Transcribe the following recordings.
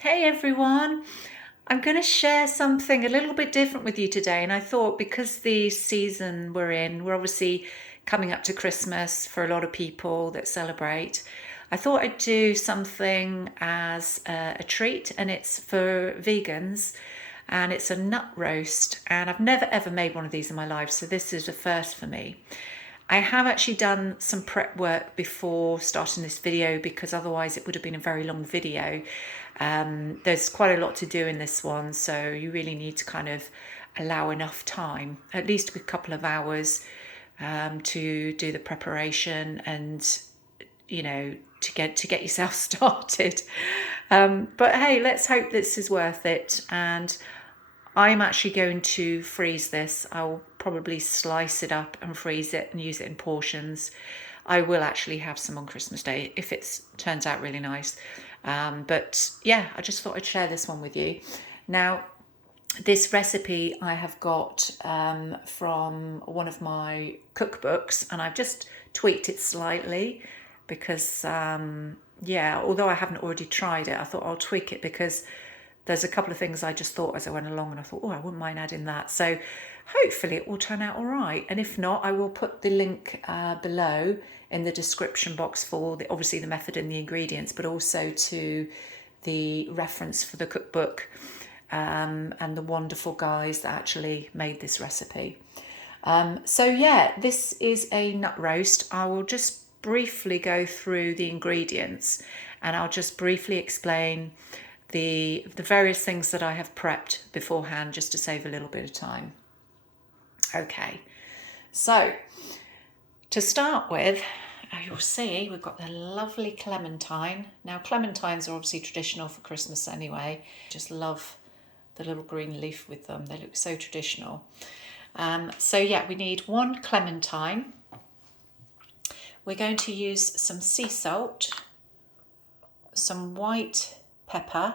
Hey everyone, I'm going to share something a little bit different with you today. And I thought because the season we're in, we're obviously coming up to Christmas for a lot of people that celebrate. I thought I'd do something as a treat, and it's for vegans, and it's a nut roast. And I've never ever made one of these in my life, so this is a first for me. I have actually done some prep work before starting this video because otherwise it would have been a very long video. There's quite a lot to do in this one, so you really need to kind of allow enough time, at least a couple of hours, to do the preparation and to get yourself started. But hey, let's hope this is worth it. And I'm actually going to freeze this. I'll probably slice it up and freeze it and use it in portions. I will actually have some on Christmas Day if it turns out really nice. But yeah, I just thought I'd share this one with you. Now, this recipe I have got from one of my cookbooks, and I've just tweaked it slightly because, yeah, although I haven't already tried it, I thought I'll tweak it because there's a couple of things I just thought as I went along, and I thought, oh, I wouldn't mind adding that. So hopefully it will turn out all right. And if not, I will put the link below in the description box for obviously the method and the ingredients, but also to the reference for the cookbook and the wonderful guys that actually made this recipe. So yeah, this is a nut roast. I will just briefly go through the ingredients, and I'll just briefly explain the various things that I have prepped beforehand just to save a little bit of time. Okay, so to start with, you'll see we've got the lovely clementine. Now, clementines are obviously traditional for Christmas anyway. Just love the little green leaf with them. They look so traditional. So yeah, we need one clementine. We're going to use some sea salt, some white pepper,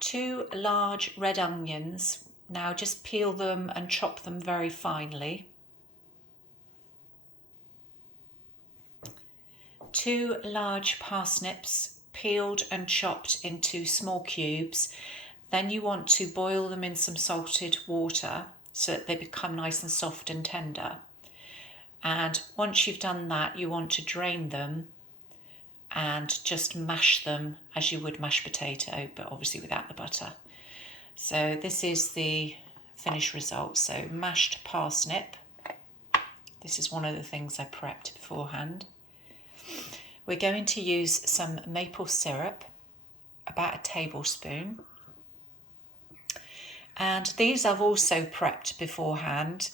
two large red onions. Now just peel them and chop them very finely. Two large parsnips, peeled and chopped into small cubes. Then you want to boil them in some salted water so that they become nice and soft and tender. And once you've done that, you want to drain them and just mash them as you would mashed potato, but obviously without the butter. So this is the finished result. So mashed parsnip. This is one of the things I prepped beforehand. We're going to use some maple syrup, about a tablespoon. And these I've also prepped beforehand.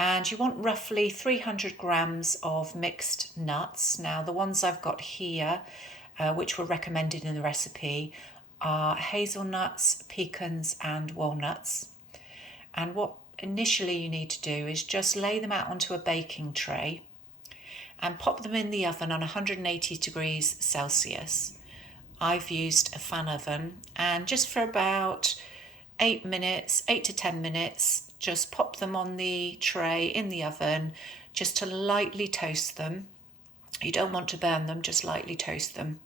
And you want roughly 300 grams of mixed nuts. Now, the ones I've got here, which were recommended in the recipe, are hazelnuts, pecans, and walnuts. And what initially you need to do is just lay them out onto a baking tray and pop them in the oven on 180 degrees Celsius. I've used a fan oven, and just for about 8 to 10 minutes, just pop them on the tray in the oven just to lightly toast them. You don't want to burn them, just lightly toast them.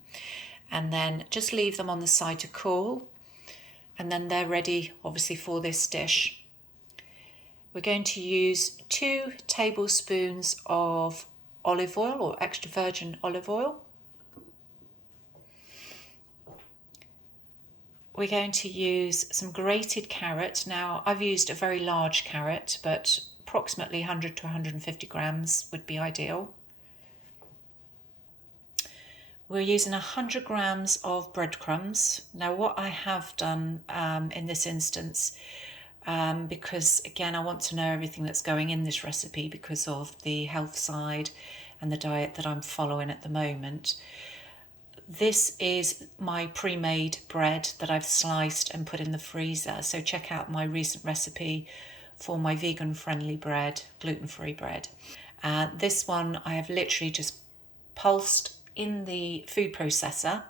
And then just leave them on the side to cool. And then they're ready, obviously, for this dish. We're going to use 2 tablespoons of olive oil or extra virgin olive oil. We're going to use some grated carrot. Now, I've used a very large carrot, but approximately 100 to 150 grams would be ideal. We're using 100 grams of breadcrumbs. Now, what I have done in this instance, because again, I want to know everything that's going in this recipe because of the health side and the diet that I'm following at the moment. This is my pre-made bread that I've sliced and put in the freezer. So check out my recent recipe for my vegan-friendly bread, gluten-free bread. This one I have literally just pulsed in the food processor,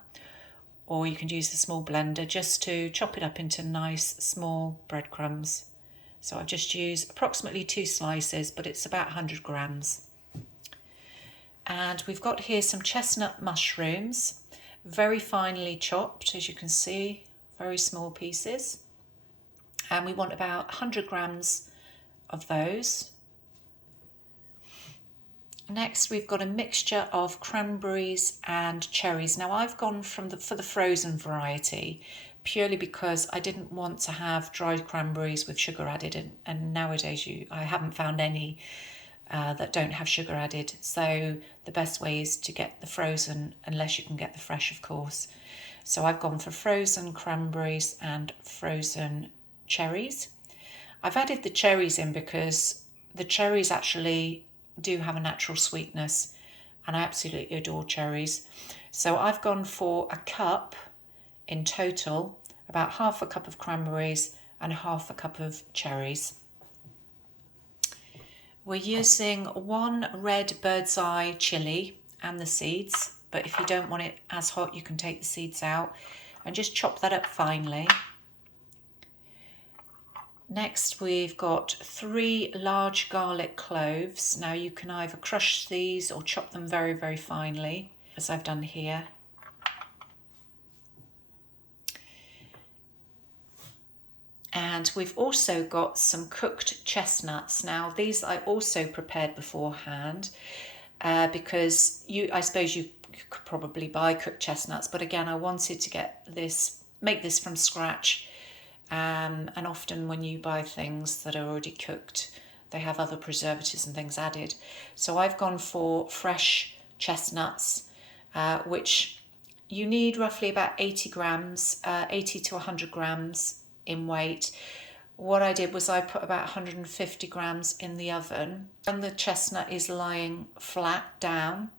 or you can use the small blender just to chop it up into nice small breadcrumbs. So I've just used approximately 2 slices, but it's about 100 grams. And we've got here some chestnut mushrooms, very finely chopped, as you can see, very small pieces. And we want about 100 grams of those. Next, we've got a mixture of cranberries and cherries. Now, I've gone for the frozen variety purely because I didn't want to have dried cranberries with sugar added, and nowadays I haven't found any that don't have sugar added. So the best way is to get the frozen, unless you can get the fresh, of course. So I've gone for frozen cranberries and frozen cherries. I've added the cherries in because the cherries actually do have a natural sweetness, and I absolutely adore cherries. So I've gone for a cup in total, about half a cup of cranberries and half a cup of cherries. We're using 1 red bird's eye chilli and the seeds, but if you don't want it as hot, you can take the seeds out and just chop that up finely. Next, we've got 3 large garlic cloves. Now you can either crush these or chop them very, very finely, as I've done here. And we've also got some cooked chestnuts. Now these I also prepared beforehand because I suppose you could probably buy cooked chestnuts, but again I wanted to make this from scratch. And often when you buy things that are already cooked, they have other preservatives and things added. So I've gone for fresh chestnuts, which you need roughly about 80 grams, 80 to 100 grams in weight. What I did was I put about 150 grams in the oven. When the chestnut is lying flat down,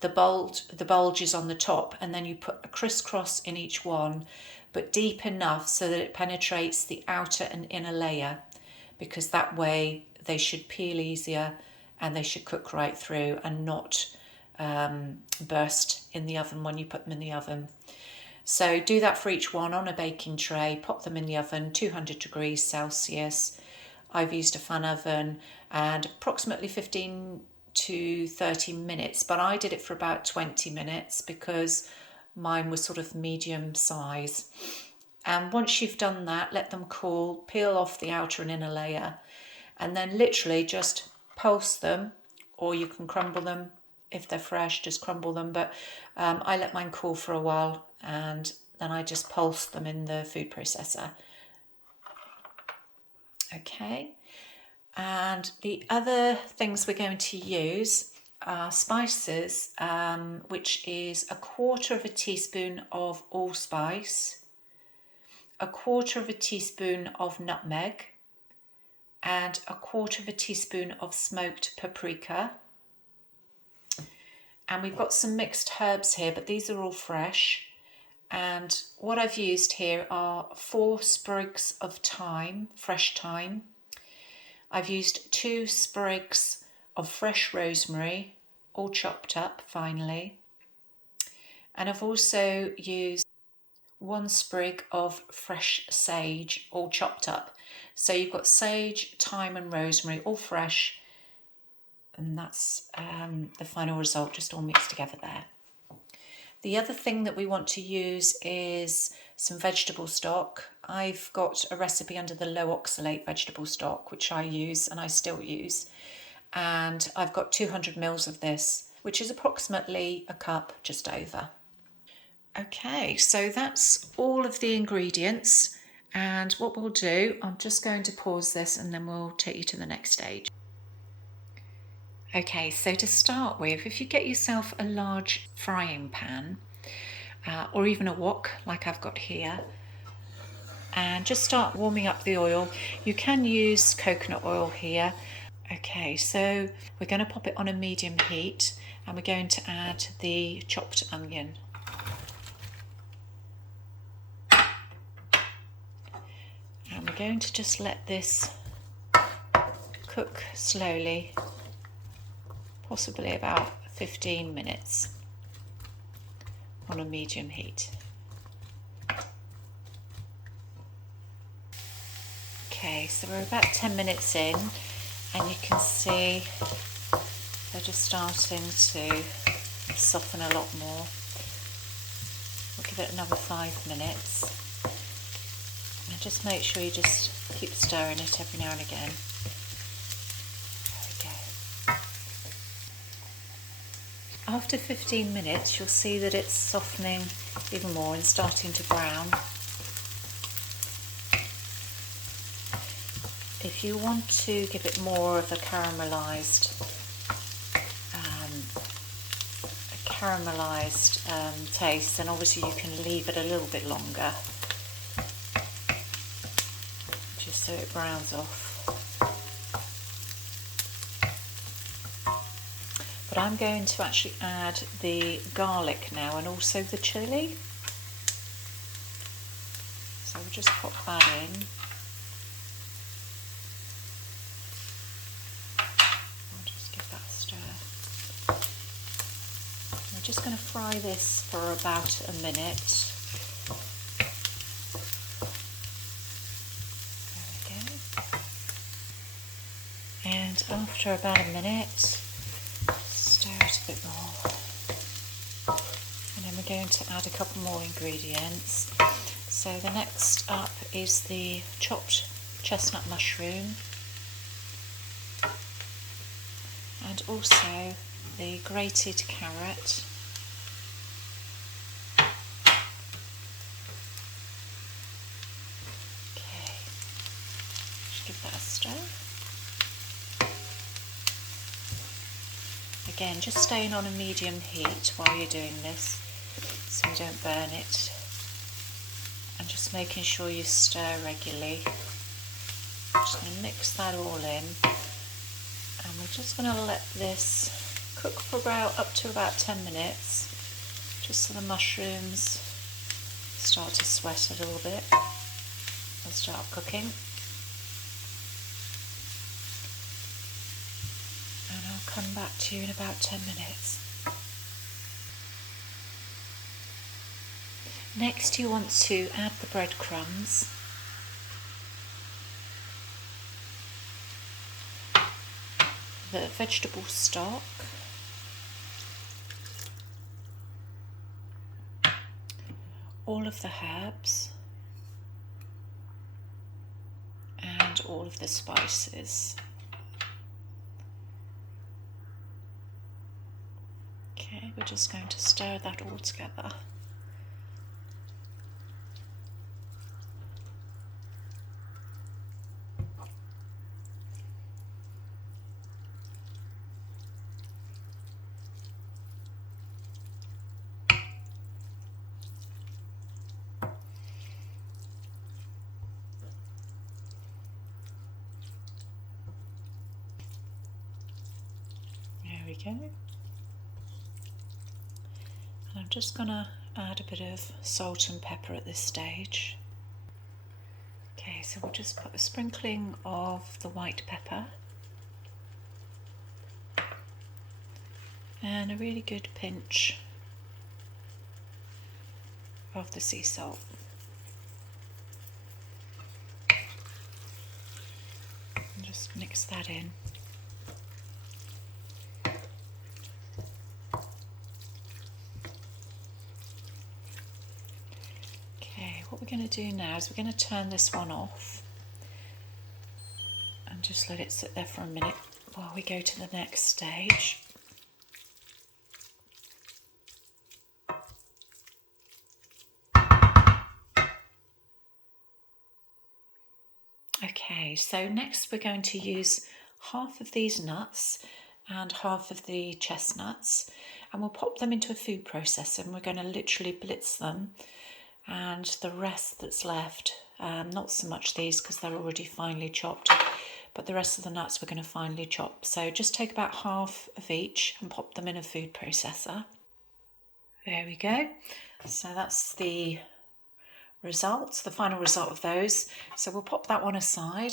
the bulge is on the top, and then you put a crisscross in each one, but deep enough so that it penetrates the outer and inner layer, because that way they should peel easier and they should cook right through and not burst in the oven when you put them in the oven. So do that for each one on a baking tray, pop them in the oven, 200 degrees Celsius. I've used a fan oven, and approximately 15 to 30 minutes, but I did it for about 20 minutes because mine was sort of medium size. And once you've done that, let them cool, peel off the outer and inner layer, and then literally just pulse them, or you can crumble them. If they're fresh, just crumble them, but I let mine cool for a while and then I just pulse them in the food processor. Okay, and the other things we're going to use are spices, which is 1/4 teaspoon of allspice, 1/4 teaspoon of nutmeg, and 1/4 teaspoon of smoked paprika. And we've got some mixed herbs here, but these are all fresh. And what I've used here are 4 sprigs of thyme, fresh thyme. I've used 2 sprigs of fresh rosemary, all chopped up finely. And I've also used 1 sprig of fresh sage, all chopped up. So you've got sage, thyme and rosemary, all fresh. And that's the final result, just all mixed together there. The other thing that we want to use is some vegetable stock. I've got a recipe under the low oxalate vegetable stock, which I use and I still use. And I've got 200 mils of this, which is approximately a cup, just over. Okay, so that's all of the ingredients. And what we'll do, I'm just going to pause this and then we'll take you to the next stage. Okay, so to start with, if you get yourself a large frying pan or even a wok like I've got here, and just start warming up the oil. You can use coconut oil here. Okay, so we're going to pop it on a medium heat and we're going to add the chopped onion. And we're going to just let this cook slowly, possibly about 15 minutes on a medium heat. Okay, so we're about 10 minutes in and you can see that just starting to soften a lot more. We'll give it another 5 minutes. And just make sure you just keep stirring it every now and again. There we go. After 15 minutes, you'll see that it's softening even more and starting to brown. If you want to give it more of a caramelised taste, then obviously you can leave it a little bit longer, just so it browns off. But I'm going to actually add the garlic now and also the chilli. So we'll just pop that in. I'll just give that a stir. We're just going to fry this for about a minute. There we go. And after about a minute, stir it a bit more. And then we're going to add a couple more ingredients. So the next up is the chopped chestnut mushroom and also the grated carrot. Okay, just give that a stir. Again, just staying on a medium heat while you're doing this so you don't burn it, and just making sure you stir regularly. Just going to mix that all in, and we're just going to let this cook for up to about 10 minutes, just so the mushrooms start to sweat a little bit and start cooking. And I'll come back to you in about 10 minutes. Next, you want to add the breadcrumbs. The vegetable stock. All of the herbs. And all of the spices. Okay, we're just going to stir that all together. There we go. And I'm just going to add a bit of salt and pepper at this stage. Okay, so we'll just put a sprinkling of the white pepper and a really good pinch of the sea salt. And just mix that in. What we're going to do now is we're going to turn this one off and just let it sit there for a minute while we go to the next stage. Okay, so next we're going to use half of these nuts and half of the chestnuts, and we'll pop them into a food processor, and we're going to literally blitz them. And the rest that's left, not so much these because they're already finely chopped, but the rest of the nuts we're going to finely chop. So just take about half of each and pop them in a food processor. There we go. So that's the results, the final result of those. So we'll pop that one aside.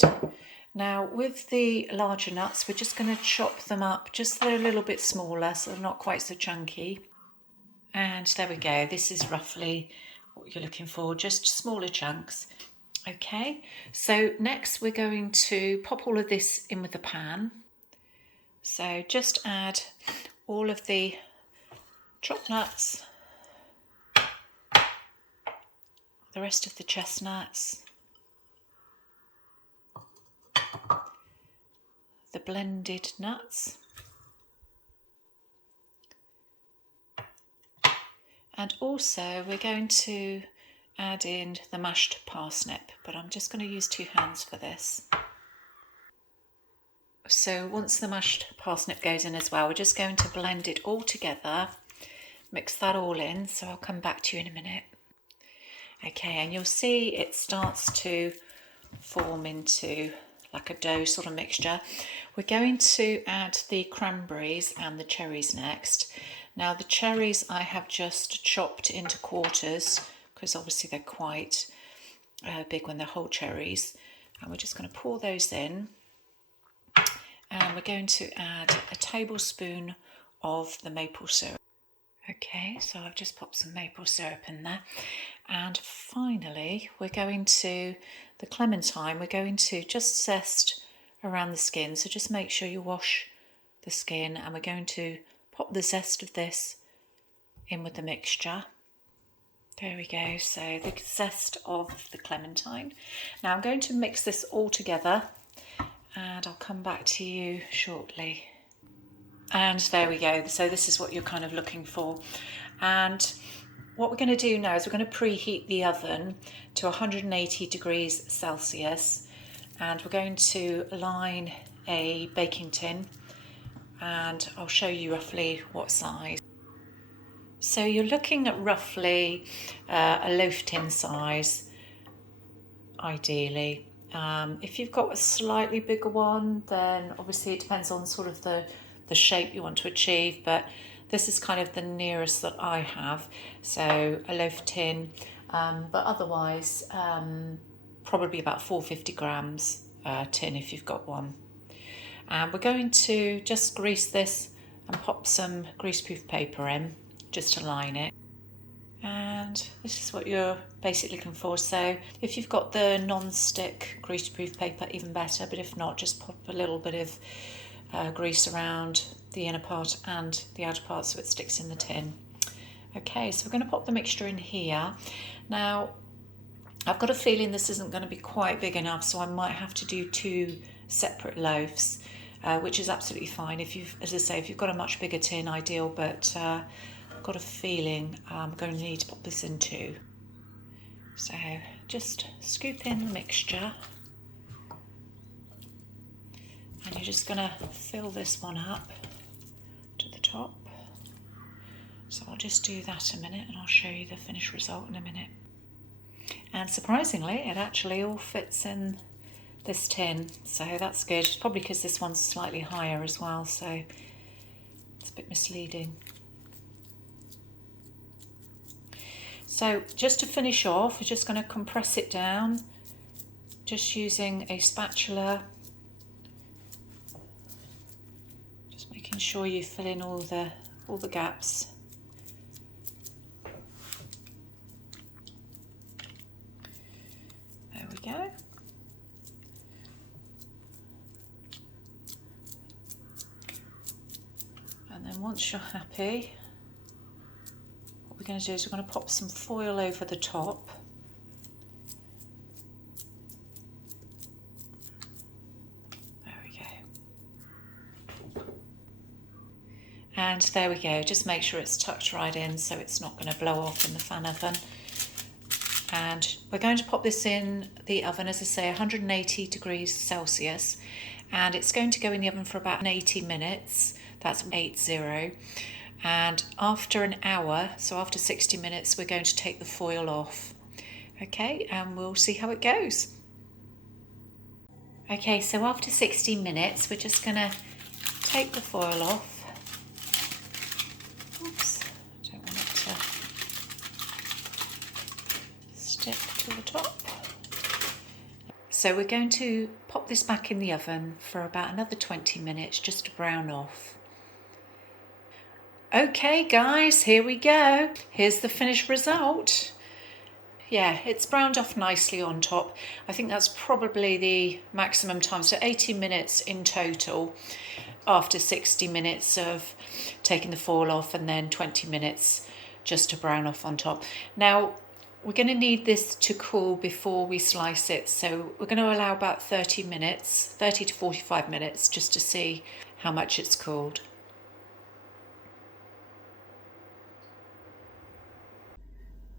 Now with the larger nuts, we're just going to chop them up just a little bit smaller, so they're not quite so chunky. And there we go. This is roughly what you're looking for, just smaller chunks. Okay, so next we're going to pop all of this in with the pan. So just add all of the chopped nuts, the rest of the chestnuts, the blended nuts, and also we're going to add in the mashed parsnip, but I'm just going to use 2 hands for this. So once the mashed parsnip goes in as well, we're just going to blend it all together, mix that all in, so I'll come back to you in a minute. Okay, and you'll see it starts to form into like a dough sort of mixture. We're going to add the cranberries and the cherries next. Now the cherries I have just chopped into quarters because obviously they're quite big when they're whole cherries, and we're just going to pour those in, and we're going to add a tablespoon of the maple syrup. Okay, so I've just popped some maple syrup in there, and finally we're going to the clementine. We're going to just zest around the skin, so just make sure you wash the skin, and we're going to pop the zest of this in with the mixture. There we go, so the zest of the clementine. Now I'm going to mix this all together and I'll come back to you shortly. And there we go, so this is what you're kind of looking for. And what we're going to do now is we're going to preheat the oven to 180 degrees Celsius, and we're going to line a baking tin, and I'll show you roughly what size. So you're looking at roughly a loaf tin size, ideally. If you've got a slightly bigger one, then obviously it depends on sort of the shape you want to achieve, but this is kind of the nearest that I have. So a loaf tin, but otherwise probably about 450 grams tin if you've got one. And we're going to just grease this and pop some greaseproof paper in just to line it. And this is what you're basically looking for. So if you've got the non-stick greaseproof paper, even better, but if not, just pop a little bit of grease around the inner part and the outer part so it sticks in the tin. Okay, so we're going to pop the mixture in here. Now I've got a feeling this isn't going to be quite big enough, so I might have to do 2 separate loaves, which is absolutely fine. If you've, as I say, if you've got a much bigger tin, ideal, but I've got a feeling I'm going to need to pop this in 2. So just scoop in the mixture, and you're just going to fill this one up to the top. So I'll just do that a minute and I'll show you the finished result in a minute. And surprisingly, it actually all fits in this tin, so that's good. Probably because this one's slightly higher as well, so it's a bit misleading. So just to finish off, we're just going to compress it down, just using a spatula, just making sure you fill in all the gaps. There we go. And then once you're happy, what we're going to do is we're going to pop some foil over the top. There we go. And there we go, just make sure it's tucked right in so it's not going to blow off in the fan oven. And we're going to pop this in the oven, as I say, 180 degrees Celsius, and it's going to go in the oven for about 80 minutes. That's 80. And after an hour, so after 60 minutes, we're going to take the foil off. Okay, and we'll see how it goes. Okay, so after 60 minutes, we're just going to take the foil off. Oops, don't want it to stick to the top. So we're going to pop this back in the oven for about another 20 minutes just to brown off. Okay guys, here we go. Here's the finished result. Yeah, it's browned off nicely on top. I think that's probably the maximum time, so 80 minutes in total. after 60 minutes of taking the foil off, and then 20 minutes just to brown off on top. Now, we're going to need this to cool before we slice it, so we're going to allow about 30 to 45 minutes just to see how much it's cooled.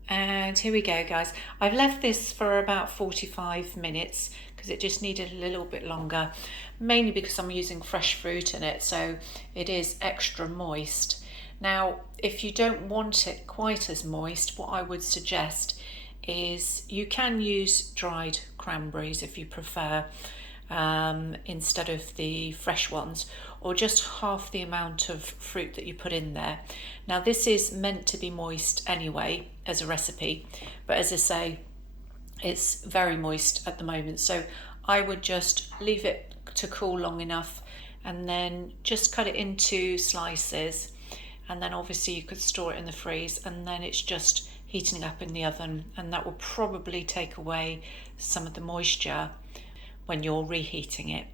And here we go, guys. I've left this for about 45 minutes because it just needed a little bit longer, mainly because I'm using fresh fruit in it, so it is extra moist. Now, if you don't want it quite as moist, what I would suggest is you can use dried cranberries if you prefer, instead of the fresh ones, or just half the amount of fruit that you put in there. Now, this is meant to be moist anyway as a recipe, but as I say, it's very moist at the moment, so I would just leave it to cool long enough and then just cut it into slices, and then obviously you could store it in the freeze, and then it's just heating up in the oven, and that will probably take away some of the moisture when you're reheating it.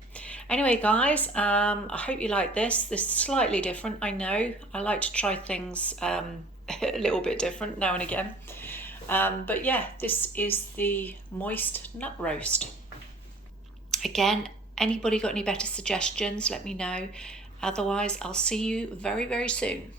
Anyway, guys, I hope you like this. This is slightly different, I know. I like to try things a little bit different now and again. But yeah, this is the moist nut roast. Again, anybody got any better suggestions, let me know. Otherwise, I'll see you very, very soon.